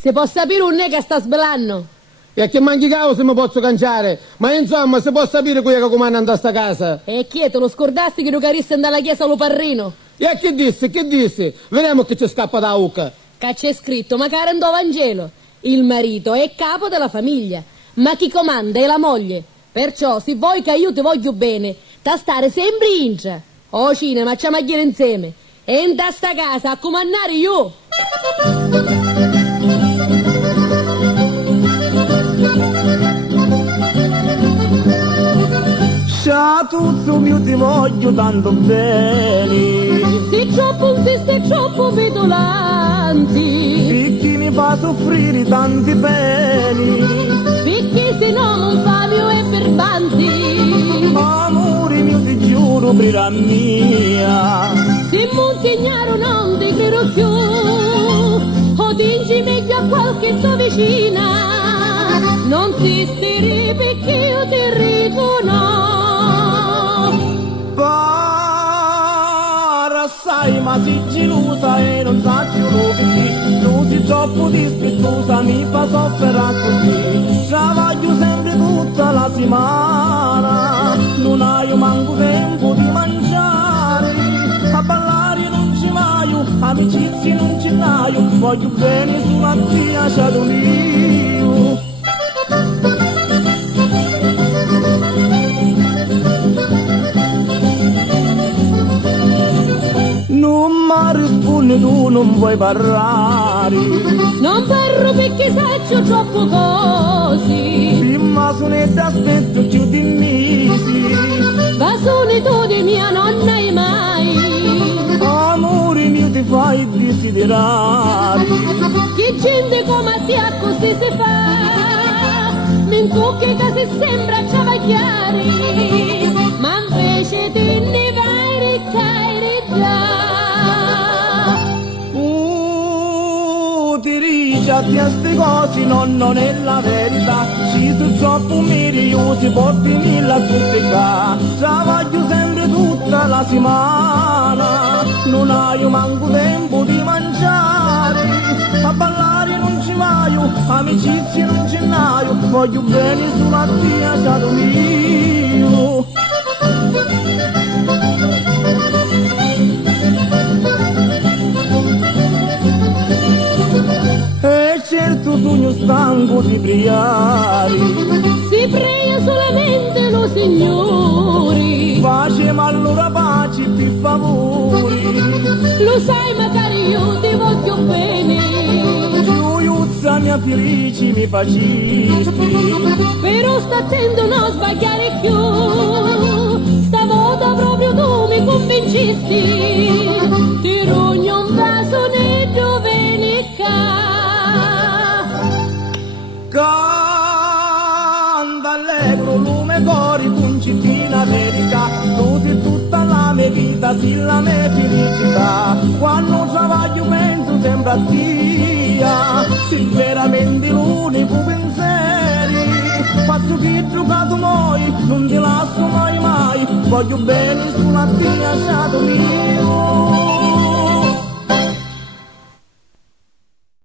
Se può sapere un ne che sta svelando? E che manchi cavo se mi posso canciare? Ma insomma, se può sapere qui che comanda a sta casa? E chi te lo scordasti che non carisse andare alla chiesa lo parrino? E che disse? Che disse? Vediamo che ci scappa da ucca. Che c'è scritto, ma carendo Vangelo. Il marito è capo della famiglia, ma chi comanda è la moglie. Perciò, se vuoi che io ti voglio bene, da stare sempre intra. O cinema, ci mangiare insieme. E in sta casa a comandare io. Tutto mio ti voglio tanto bene. Se troppo insiste troppo pedolanti, Perché mi fa soffrire tanti peni. perché se no non fa mio e perbanti. Amore mio ti giuro per la mia. Se Monsignaro non ti credo più, o dici meglio a qualche tua vicina, non ti stiri perché io ti riconosco. Sai, ma si gelosa e non sa più perché tu sei troppo dispettosa, mi fa soffrire così. Travaglio sempre tutta la settimana, non hai manco tempo di mangiare. A ballare non ci mai, amicizie non ce n'hai, voglio bene sulla zia Ciadolio. Non mi rispondi, tu non vuoi parlare. Non parlo perché saccio troppo cose. Prima sonetta aspetto più di mesi. Ma sono di mia nonna e mai. Amore mio ti fai desiderare. Che gente come te a così si fa. Mi incocca che si sembra ciavacchiare. Ma invece te ne vai ricaire già. Ti dice a te queste cose non è la verità. Ci sono troppo meravigliosi, può finire a tutti qua. Travaglio sempre tutta la settimana, non hai manco tempo di mangiare. A ballare non ci vai, amicizie non ce n'hai, voglio bene sulla zia Ciadolio. E certo sogno stanco di pregare. Si prega solamente lo Signore. Pace ma allora pace per favore. Lo sai magari io ti voglio bene. Gioiuzza mia felice mi facisti. Però sta attento non sbagliare più. Stavolta proprio tu mi convincisti. Ti rogno un vaso nero venica. Canta allegro, lume cori, concettina verità. Tu sei tutta la mia vita, sei la mia felicità. Quando travaglio penso sempre a te. Sei veramente l'unico pensiero. Faccio che giocato noi, non ti lascio mai mai. Voglio bene sulla tia Ciadolio.